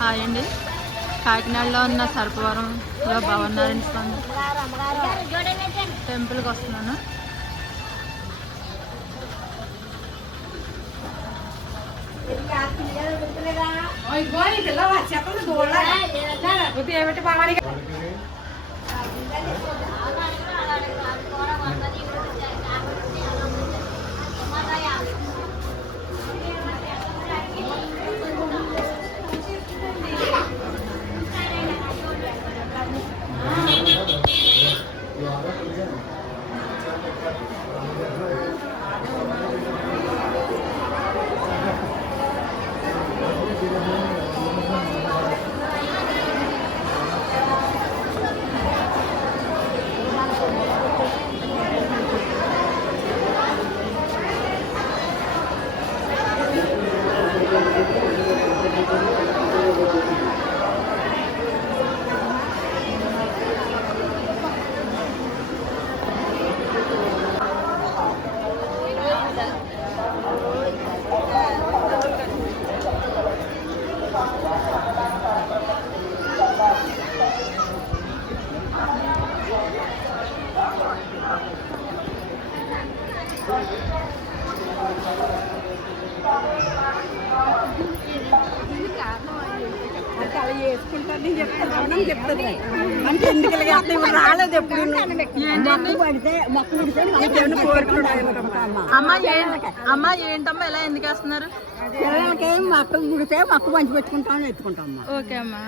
Hi అండి. కాకినాడలో ఉన్న సర్పవరంలో భవనారాయణ స్వామి టెంపుల్కి వస్తున్నాను. అంటే ఎందుకు రాలేదు ఎప్పుడు పడితే అమ్మా ఏంటమ్మా ఇలా ఎందుకు వేస్తున్నారు? పిల్లలకి మొక్కలు పుడితే మొక్క పంచి పెట్టుకుంటాం ఎత్తుకుంటాం. ఓకే అమ్మా.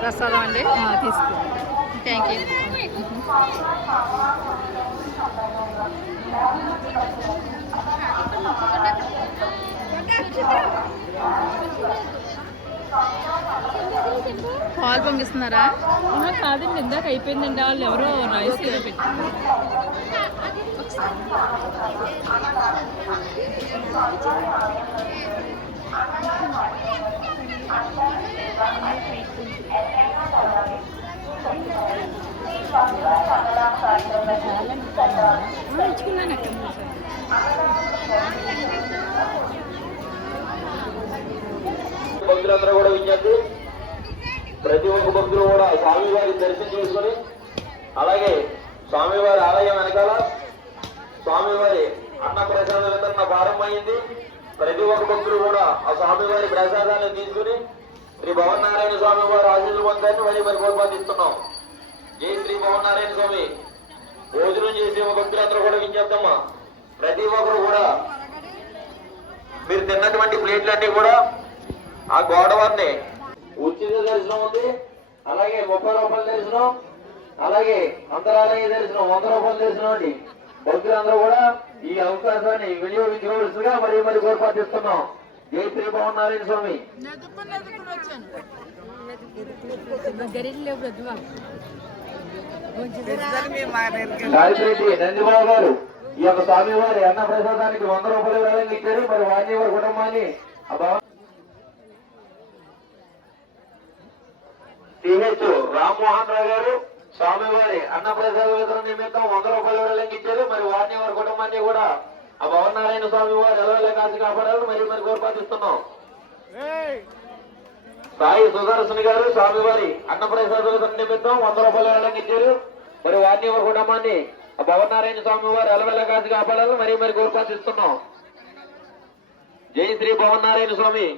ప్రసాదం అండి తీసుకో. Thank you. పాలు పొంగిస్తున్నారా? కాదండి, ఇందాక అయిపోయిందండి. వాళ్ళు ఎవరో రైస్ ఏదో పెట్టారు. భక్తులందరూ కూడా విజ్ఞప్తి, ప్రతి ఒక్క భక్తులు కూడా స్వామివారి దర్శనం చేసుకుని, అలాగే స్వామివారి ఆలయం వెనకాల స్వామివారి అన్న ప్రసాద వితరణ ప్రారంభమైంది. ప్రతి ఒక్క భక్తులు కూడా ఆ స్వామివారి ప్రసాదాన్ని తీసుకుని శ్రీ భవనారాయణ స్వామి వారి ఆశీస్సులు పొందాలని మరి కోరుపాటిస్తున్నాం. జై శ్రీ భవనారాయణ స్వామి. భోజనం చేసే భక్తులందరూ కూడా విజ్ఞప్తమ్మా, ప్రతి ఒక్కరు కూడా మీరు తిన్నటువంటి ప్లేట్లన్నీ కూడా ఆ గోడవారిని ఉచిత దర్శనం ఉంది, అలాగే 30 రూపాయల దర్శనం, అలాగే అంతరాలయ దర్శనం 100 రూపాయల దర్శనం అండి. భక్తులందరూ కూడా ఈ అవకాశాన్ని వినియోగించుకోవాల్సిందిగా మరి కోరుపాటిస్తున్నాం. జై శ్రీ భవనారాయణ స్వామి. గాయత్రి నందిబాబు గారు ఈ యొక్క స్వామివారి అన్న ప్రసాదానికి 100 రూపాయలు విరాళంగా ఇచ్చారు. మరి వారి వారి కుటుంబాన్ని సిహెచ్ రామ్మోహన్ రావు గారు స్వామివారి అన్న ప్రసాద వితరణ నిమిత్తం 100 రూపాయలు విరాళంగా ఇచ్చారు. మరి వారిని వారి కుటుంబాన్ని కూడా ఆ భవనారాయణ స్వామి వారు ఎలా కాల్చి కాపాడాలని మరి కోరుపాటిస్తున్నాం. సాయి సుదర్శన్ గారు స్వామివారి అన్న ప్రసాద వితరణ నిమిత్తం 100 రూపాయలు విరాళంగా ఇచ్చారు. మరి వారిని వారి కుటుంబాన్ని ఆ భవనారాయణ స్వామి వారు ఎలా కాల్చి కాపాడాలని మరి కోరుపాటిస్తున్నాం. జై శ్రీ భవనారాయణ స్వామి.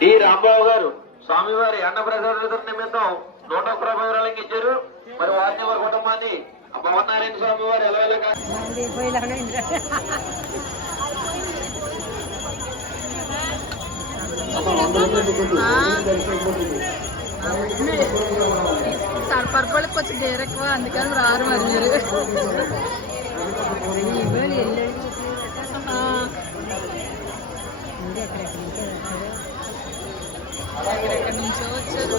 డి రాంబాబు గారు స్వామివారి అన్న ప్రసాద వితరణ నిమిత్తం 101 రూపాయల విరాళంగా ఇచ్చారు. మరి వారిని వారి కుటుంబాన్ని ఆ భవనారాయణ స్వామి వారు ఎలా సర్పర్పళ్ళకి కొంచెం డేర్ ఎక్కువ, అందుకని రారు మరి మీరు. ఎక్కడి నుంచో వచ్చారు.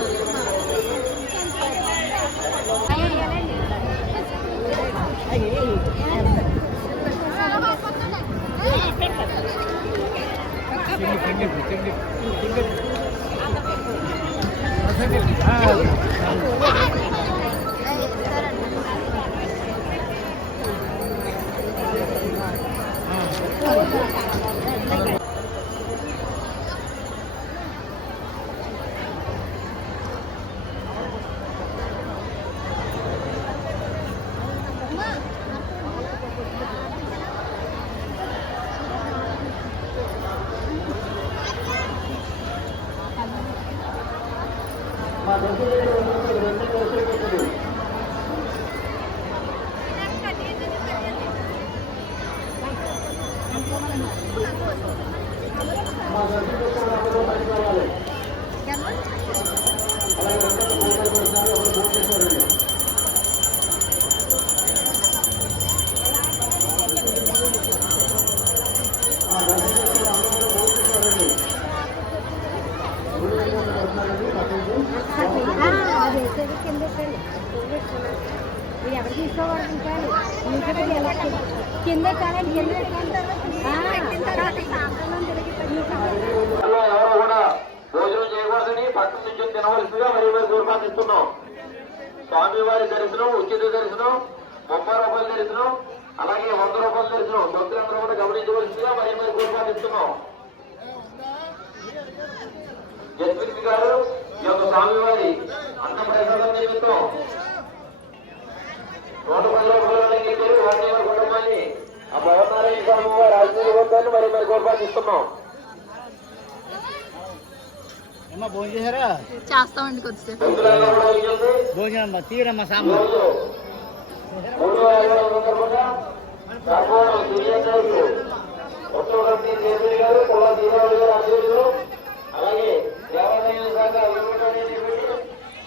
ఎవరు తీసుకోవాలి కింద ఎవరు కూడా భోజనం చేయకూడదని పట్టణ నుంచి తినవలసిందిగా మరి కోరుపాటిస్తున్నాం. స్వామివారి దర్శనం, ఉచిత దర్శనం, 30 రూపాయల దర్శనం, అలాగే 100 రూపాయల దర్శనం భక్తులందరూ కూడా గమనించవలసిందిగా మరి కోరుపాటిస్తున్నాం. జస్మిత్ గారు ఈ యొక్క స్వామివారి అన్న ప్రసాదం నిమిత్తం 110 రూపాయలు ఇచ్చారు. వాటి కుటుంబాన్ని ఆ భవనారాయణ స్వామి వారి ఆశీర్వాదాన్ని మరి కోరుపాటిస్తున్నాం. భోజనం చేశారా? చేస్తామండి కొద్దిసేపు భోజనం తీరమ్మా సాంబార్. అలాగే దేవాలయం శాఖ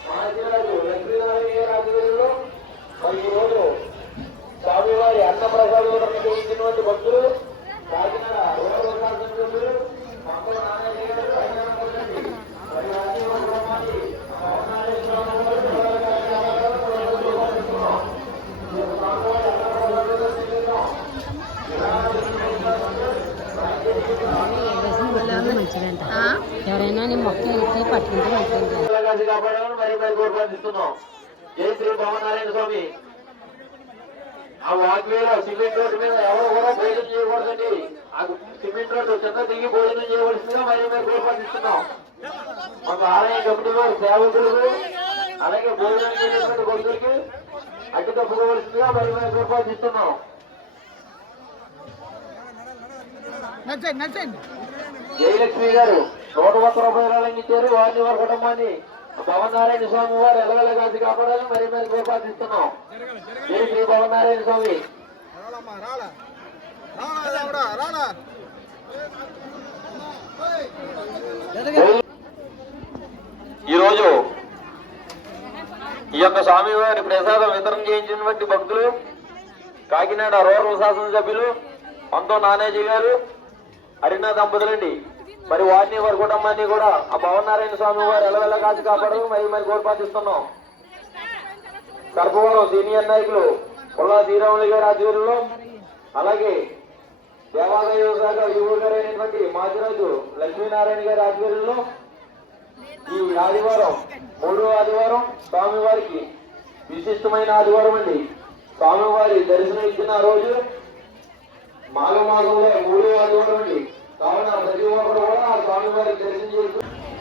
మహాశివరాజు లక్ష్మీనారాయణ గారి ఆధ్వర్యంలో మరి ఈ రోజు స్వామివారి అన్న ప్రసాదం నిర్వహించినటువంటి భక్తులు కాకినాడ రూరల్ కాన్స్టిట్యూన్సీ మంగళ నారాయణ గారు మరి మంచిదంట. ఎవరైనా నీ మొక్క ఎత్తి పట్టుకుంటే మంచిది కాపాడాలని మరి కోరుకుంటున్నాం. జై శ్రీ భవనారాయణ స్వామి. ఆ వాక్వేలో సిమెంట్ రోడ్డు మీద ఎవరు కూడా భోజనం చేయకూడదండి. ఆ సిమెంట్ రోడ్డు కింద దిగి భోజనం చేయవలసిందిగా మరి కోరుకుంటున్నాం. మాకు ఆలయ కమిటీ వారి సేవకులకు అలాగే భోజనం చేసినటువంటి భక్తులకి అడ్డు తప్పుకోవలసిందిగా మరి కోరుకుంటున్నాం. జయలక్ష్మి గారు 110 రూపాయలు ఇచ్చారు. వారిని వారి కుటుంబాన్ని భవనారాయణ స్వామి వారు ఎలవెలగాసి కాపాడాలని మరి కోరుపాటిస్తున్నాం. జై శ్రీ భవనారాయణ స్వామి. ఈరోజు ఈ యొక్క స్వామివారి ప్రసాదం వితరణ చేయించినటువంటి భక్తులు కాకినాడ రూరల్ శాసనసభ్యులు పంతో నానేజీ గారు, హరినా దంపతులండి. మరి వారిని వారి కుటుంబాన్ని కూడా ఆ భవనారాయణ స్వామి వారు ఎలవెల్ల కాచి కాపాడడం మరి కోరుపాటిస్తున్నాం. సర్పవరం సీనియర్ నాయకులు పుల్లా శ్రీరాములు గారి ఆధ్వర్యంలో అలాగే దేవాలయ శాఖ యువ గారు అయినటువంటి మాజిరాజు లక్ష్మీనారాయణ గారి ఆధ్వర్యంలో ఈ ఆదివారం 3వ ఆదివారం స్వామివారికి విశిష్టమైన ఆదివారం అండి. స్వామివారి దర్శనం ఇచ్చిన రోజు మాఘమాసంలో 3వ ఆదివారం అండి. కావున ప్రతి ఒక్కరు కూడా ఆ స్వామివారి దర్శనం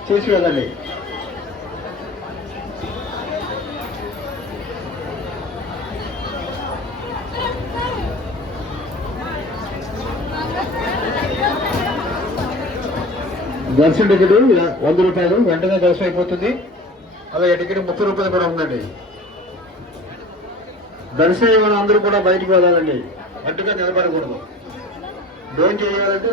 చూసి వెళ్ళండి. దర్శన టికెట్ 100 రూపాయలు, వెంటనే దర్శనం అయిపోతుంది. అలాగే టికెట్ 30 రూపాయలు కూడా ఉందండి. దర్శనం ఇవ్వడం అందరూ కూడా బయటకు వెళ్ళాలండి. అట్టుగా నిలబడకూడదు. డోన్ చేయాలంటే